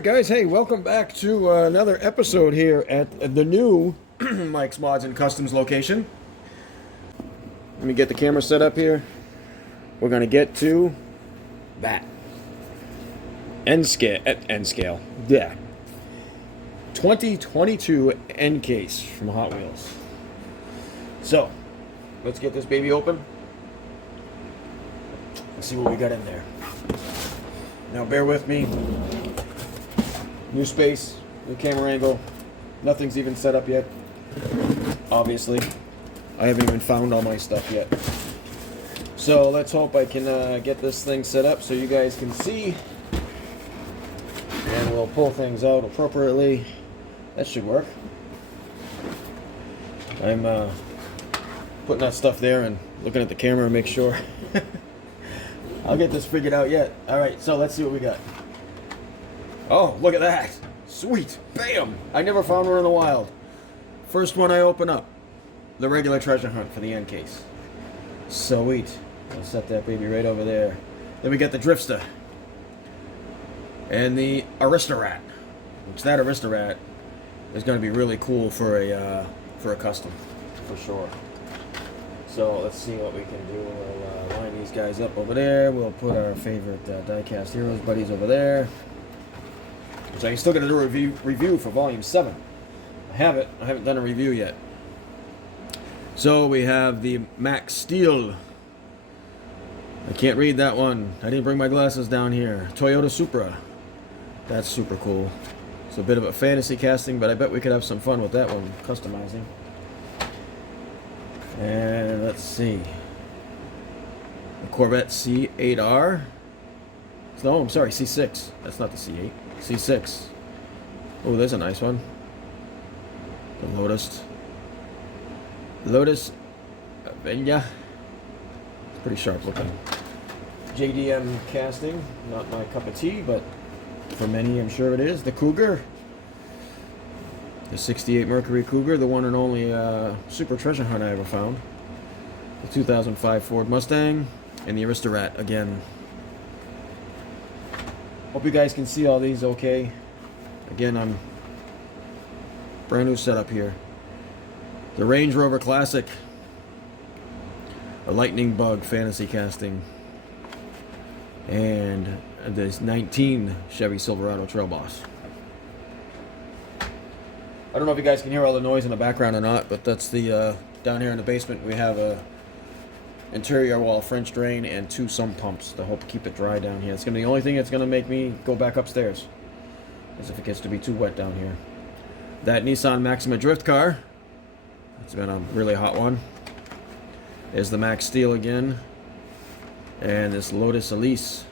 right, guys. Hey, welcome back to another episode here at the new Mike's Mods and Customs location. Let me get the camera set up here. We're going to get to that. End scale. Yeah. 2022 end case from Hot Wheels. So, let's get this baby open. Let's see what we got in there. Now, bear with me. New space, new camera angle. Nothing's even set up yet. Obviously, I haven't even found all my stuff yet. So let's hope I can get this thing set up so you guys can see. And we'll pull things out appropriately. That should work. I'm putting that stuff there and looking at the camera and make sure. I'll get this figured out yet. Alright, so let's see what we got. Oh, look at that. Sweet. Bam! I never found one in the wild. First one I open up. The regular treasure hunt for the end case. Sweet. I'll set that baby right over there. Then we got the Drifster. And the Aristorat. Which that Aristorat is going to be really cool for a custom. For sure. So let's see what we can do. We'll line these guys up over there. We'll put our favorite Diecast Heroes buddies over there. So I'm still going to do a review for Volume 7. I haven't done a review yet. So we have the Max Steel. I can't read that one. I didn't bring my glasses down here. Toyota Supra. That's super cool. It's a bit of a fantasy casting, but I bet we could have some fun with that one, customizing. And let's see. The Corvette C8R. No, I'm sorry, C6. That's not the C8. C6. Oh, there's a nice one. The Lotus Avenia. It's pretty sharp looking. JDM casting. Not my cup of tea, but for many I'm sure it is. The Cougar. The 68 Mercury Cougar. The one and only super treasure hunt I ever found. The 2005 Ford Mustang. And the Aristorat again. Hope you guys can see all these okay. Again, I'm brand new setup here. The Range Rover Classic. A Lightning Bug fantasy casting. And this 19 Chevy Silverado Trail Boss. I don't know if you guys can hear all the noise in the background or not, but that's the down here in the basement we have a interior wall French drain and 2 sump pumps to help keep it dry down here. It's gonna be the only thing that's gonna make me go back upstairs, as if it gets to be too wet down here. That Nissan Maxima drift car. It's been a really hot one. There's the Max Steel again, and this Lotus Elise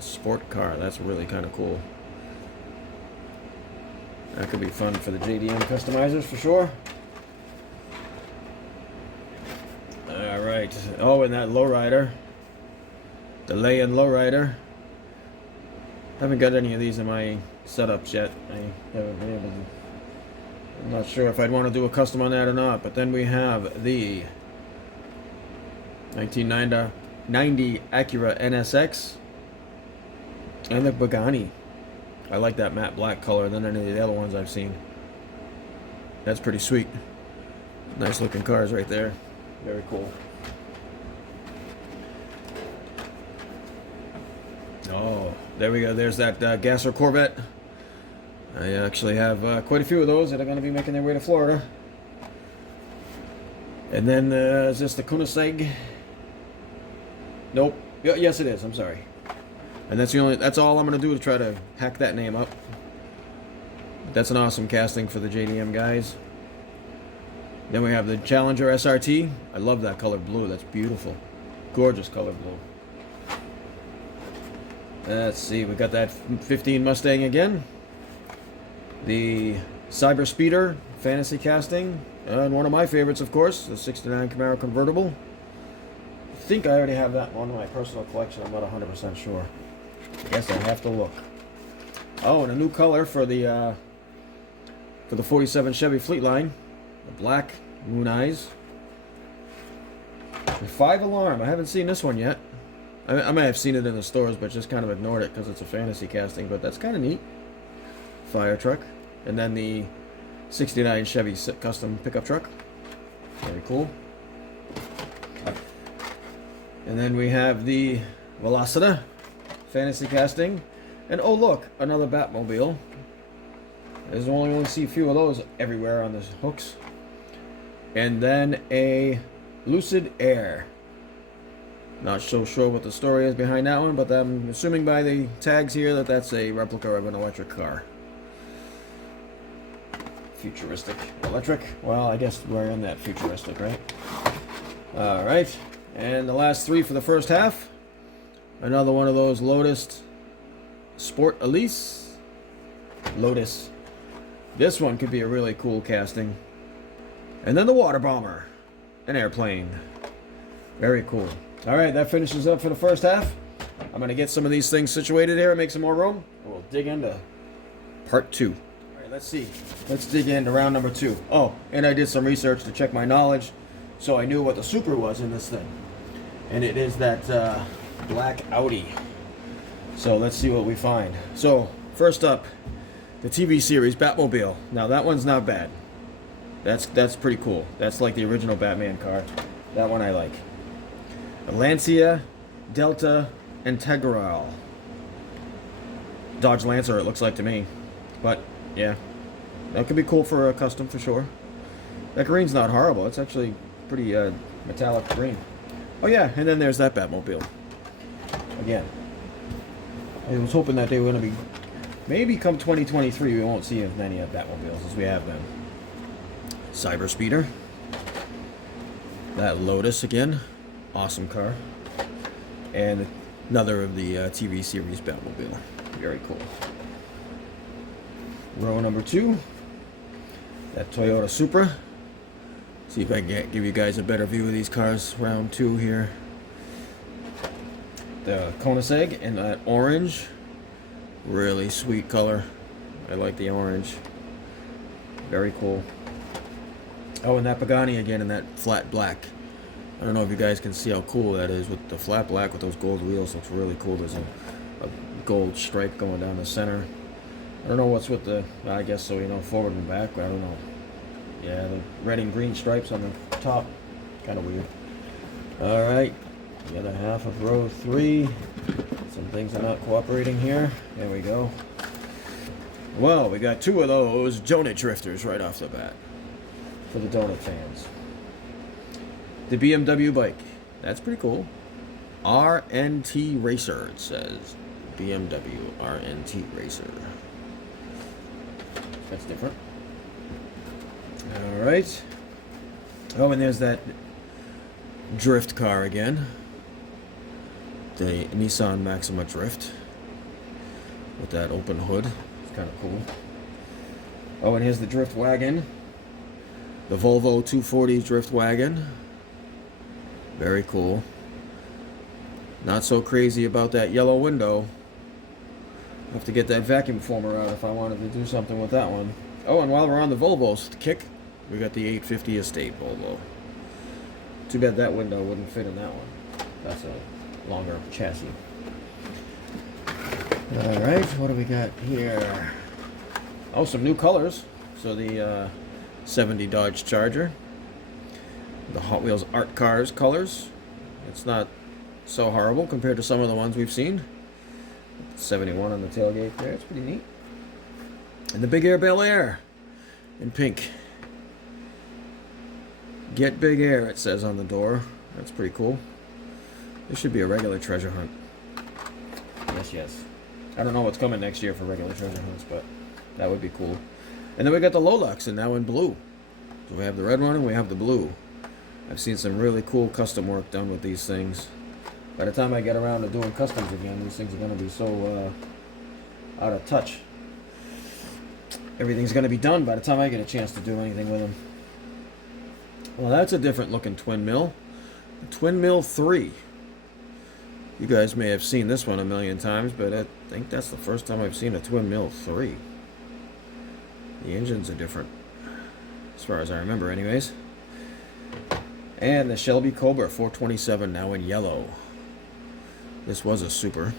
sport car. That's really kind of cool. That could be fun for the JDM customizers for sure. Alright. Oh, and that lowrider. The lay-in lowrider. Haven't got any of these in my setups yet. I'm not sure if I'd want to do a custom on that or not. But then we have the 1990 Acura NSX. And the Pagani. I like that matte black color than any of the other ones I've seen. That's pretty sweet. Nice looking cars right there. Very cool. Oh, there we go. There's that Gasser Corvette. I actually have quite a few of those that are going to be making their way to Florida. And then is this the Koenigsegg? Nope. Yes, it is. I'm sorry. And that's all I'm going to do to try to hack that name up. That's an awesome casting for the JDM guys. Then we have the Challenger SRT. I love that color blue. That's beautiful. Gorgeous color blue. Let's see. We got that 15 Mustang again. The Cyber Speeder fantasy casting. And one of my favorites, of course, the 69 Camaro convertible. I think I already have that one in my personal collection. I'm not 100% sure. I guess I have to look. Oh, and a new color for the 47 Chevy Fleetline. The black Moon Eyes. The 5 Alarm. I haven't seen this one yet. I may have seen it in the stores, but just kind of ignored it because it's a fantasy casting, but that's kind of neat. fire truck. And then the 69 Chevy custom pickup truck. Very cool. And then we have the Velocita fantasy casting. And oh look, another Batmobile. There's only see a few of those everywhere on the hooks. And then a Lucid Air. Not so sure what the story is behind that one, but I'm assuming by the tags here that that's a replica of an electric car. Futuristic electric. Well, I guess we're in that futuristic, right? Alright. And the last three for the first half. Another one of those Lotus Sport Elise. Lotus. This one could be a really cool casting. And then the Water Bomber. An airplane. Very cool. Alright, that finishes up for the first half. I'm going to get some of these things situated here and make some more room. And we'll dig into part 2. Alright, let's see. Let's dig into round number 2. Oh, and I did some research to check my knowledge. So I knew what the super was in this thing. And it is that black Audi. So let's see what we find. So, first up, the TV series Batmobile. Now that one's not bad. That's pretty cool. That's like the original Batman car. That one I like. Lancia Delta Integral. Dodge Lancer, it looks like to me. But, yeah. That could be cool for a custom for sure. That green's not horrible. It's actually pretty metallic green. Oh yeah, and then there's that Batmobile. Again. I was hoping that they were going to be... Maybe come 2023 we won't see as many Batmobiles as we have been. Cyber Speeder. That Lotus again. Awesome car. And another of the TV series Batmobile. Very cool. Row number 2. That Toyota Supra. See if I can give you guys a better view of these cars. Round 2 here. The Koenigsegg in that orange. Really sweet color. I like the orange. Very cool. Oh, and that Pagani again in that flat black. I don't know if you guys can see how cool that is with the flat black with those gold wheels. Looks really cool. There's a gold stripe going down the center. I don't know what's with the, I guess so, you know, forward and back. I don't know. Yeah, the red and green stripes on the top. Kind of weird. Alright. The other half of row 3. Some things are not cooperating here. There we go. Well, we got 2 of those Donut Drifters right off the bat. For the donut fans. The BMW bike. That's pretty cool. RNT Racer, it says. BMW RNT Racer. That's different. Alright. Oh, and there's that drift car again. The Nissan Maxima Drift. With that open hood. It's kind of cool. Oh, and here's the drift wagon. The Volvo 240 drift wagon. Very cool. Not so crazy about that yellow window. I'll have to get that vacuum former out if I wanted to do something with that one. Oh, and while we're on the Volvos, the kick, we got the 850 Estate Volvo. Too bad that window wouldn't fit in that one. That's a longer chassis. Alright, what do we got here? Oh, some new colors. So the 70 Dodge Charger. The Hot Wheels Art Cars colors. It's not so horrible compared to some of the ones we've seen. 71 on the tailgate there. It's pretty neat. And the Big Air Bel Air in pink. Get Big Air, it says on the door. That's pretty cool. This should be a regular treasure hunt. Yes, yes. I don't know what's coming next year for regular treasure hunts, but that would be cool. And then we got the Lolux, and now in blue. So we have the red one and we have the blue. I've seen some really cool custom work done with these things. By the time I get around to doing customs again, these things are going to be so out of touch. Everything's going to be done by the time I get a chance to do anything with them. Well, that's a different looking twin mill. The Twin Mill 3. You guys may have seen this one a million times, but I think that's the first time I've seen a Twin Mill 3. The engines are different, as far as I remember anyways. And the Shelby Cobra 427, now in yellow. This was a super.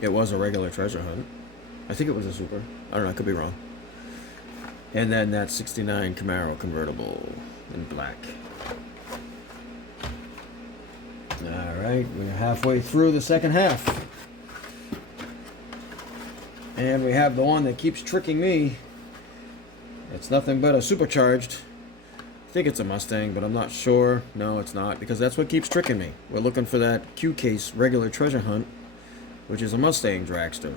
It was a regular treasure hunt. I think it was a Super. I don't know. I could be wrong. And then that 69 Camaro convertible in black. Alright, we're halfway through the second half. And we have the one that keeps tricking me. It's nothing but a supercharged. I think it's a Mustang, but I'm not sure. No, it's not, because that's what keeps tricking me. We're looking for that Q-Case regular treasure hunt, which is a Mustang dragster.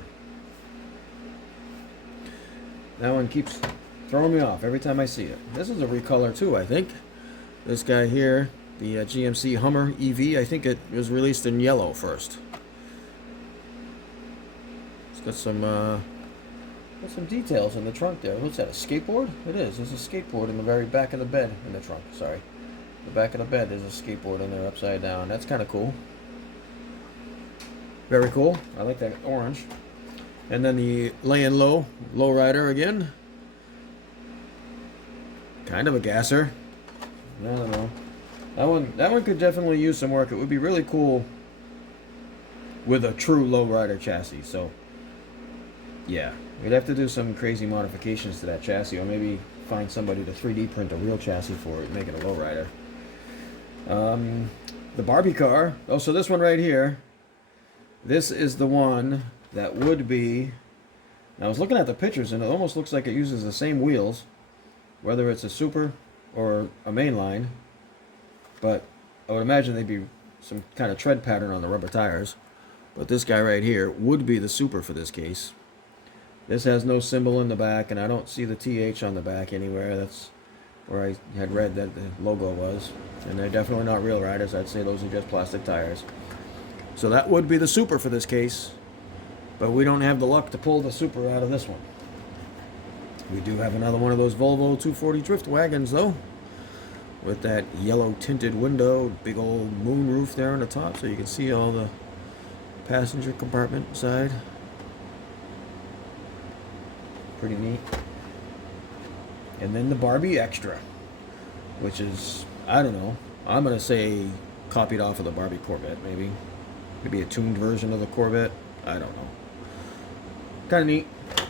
That one keeps throwing me off every time I see it. This is a recolor too, I think. This guy here, the GMC Hummer EV, I think it was released in yellow first. It's got some details in the trunk there. What's that, a skateboard? It is. There's a skateboard in the very back of the bed, in the trunk, sorry. The back of the bed, there's a skateboard in there upside down. That's kind of cool. Very cool. I like that orange. And then the laying low, lowrider again. Kind of a gasser. I don't know. That one could definitely use some work. It would be really cool with a true lowrider chassis. So, yeah, we'd have to do some crazy modifications to that chassis, or maybe find somebody to 3D print a real chassis for it and make it a lowrider. The Barbie car. Oh, so this one right here. This is the one that would be. I was looking at the pictures, and it almost looks like it uses the same wheels, whether it's a Super or a mainline. But I would imagine they'd be some kind of tread pattern on the rubber tires. But this guy right here would be the Super for this case. This has no symbol in the back, and I don't see the TH on the back anywhere. That's where I had read that the logo was. And they're definitely not real riders. I'd say those are just plastic tires. So that would be the Super for this case. But we don't have the luck to pull the Super out of this one. We do have another one of those Volvo 240 drift wagons, though, with that yellow tinted window, big old moon roof there on the top, so you can see all the passenger compartment side. Pretty neat. And then the Barbie Extra, which is, I don't know, I'm going to say copied off of the Barbie Corvette, maybe. Maybe a tuned version of the Corvette. I don't know. Kind of neat.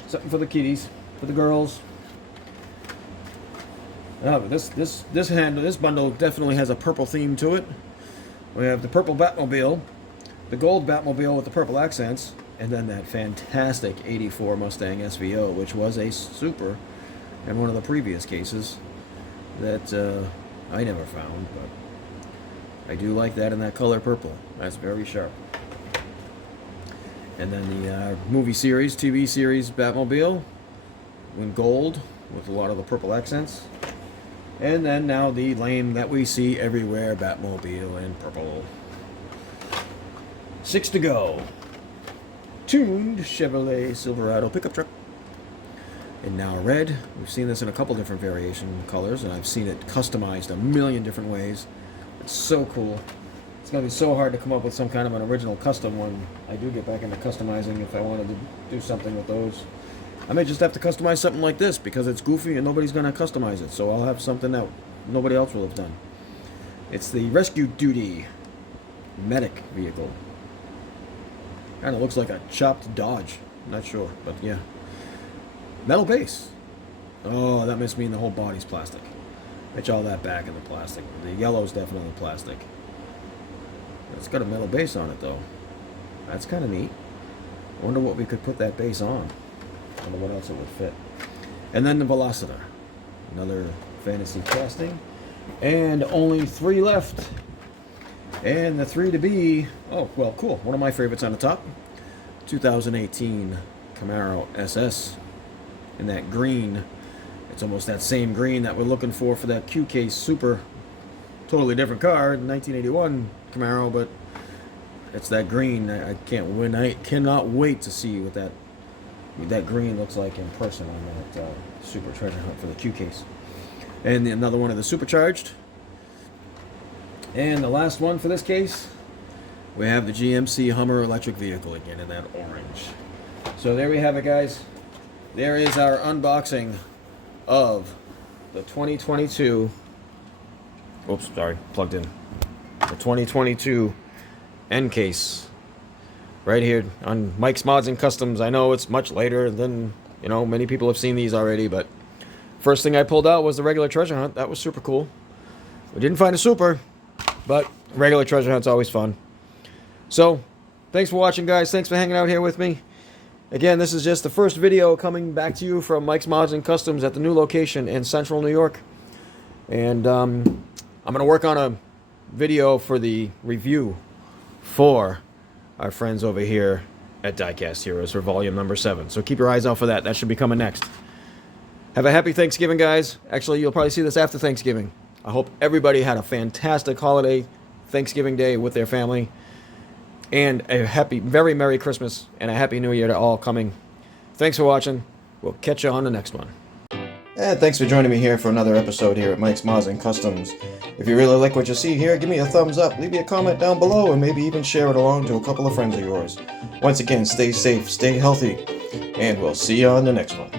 Something for the kiddies, for the girls. Oh, but this bundle definitely has a purple theme to it. We have the purple Batmobile, the gold Batmobile with the purple accents, and then that fantastic '84 Mustang SVO, which was a Super in one of the previous cases that I never found, but I do like that in that color purple. That's very sharp. And then the movie series, TV series Batmobile in gold with a lot of the purple accents. And then now the lame that we see everywhere, Batmobile in purple. 6 to go. Tuned Chevrolet Silverado pickup truck. And now red. We've seen this in a couple different variation colors, and I've seen it customized a million different ways. It's so cool. It's going to be so hard to come up with some kind of an original custom when I do get back into customizing if I wanted to do something with those. I may just have to customize something like this because it's goofy and nobody's going to customize it. So I'll have something that nobody else will have done. It's the Rescue Duty medic vehicle. Kind of looks like a chopped Dodge. Not sure, but yeah. Metal base. Oh, that must mean the whole body's plastic. Pitch all that back in the plastic. The yellow's definitely plastic. It's got a metal base on it, though. That's kind of neat. I wonder what we could put that base on. I wonder what else it would fit. And then the Velociter. Another fantasy casting. And only 3 left. And the 3 to be... Oh, well, cool. One of my favorites on the top. 2018 Camaro SS. In that green. It's almost that same green that we're looking for that Q-Case Super. Totally different car. 1981 Camaro, but it's that green. I cannot wait to see what that green looks like in person on that Super treasure hunt for the Q-Case. And another one of the supercharged. And the last one for this case, we have the GMC Hummer electric vehicle again in that orange. So there we have it, guys. There is our unboxing of the 2022. Oops, sorry, plugged in. The 2022 N-Case right here on Mike's Mods and Customs. I know it's much later than, many people have seen these already, but first thing I pulled out was the regular treasure hunt. That was super cool. We didn't find a super, but regular treasure hunt's always fun. So, thanks for watching, guys. Thanks for hanging out here with me. Again, this is just the first video coming back to you from Mike's Mods and Customs at the new location in Central New York. And I'm going to work on a video for the review for our friends over here at Diecast Heroes for volume number 7. So keep your eyes out for that. That should be coming next. Have a happy Thanksgiving, guys. Actually, you'll probably see this after Thanksgiving. I hope everybody had a fantastic holiday Thanksgiving Day with their family. And a happy, very Merry Christmas and a Happy New Year to all coming. Thanks for watching. We'll catch you on the next one. And thanks for joining me here for another episode here at Mike's Mods and Customs. If you really like what you see here, give me a thumbs up, leave me a comment down below, and maybe even share it along to a couple of friends of yours. Once again, stay safe, stay healthy, and we'll see you on the next one.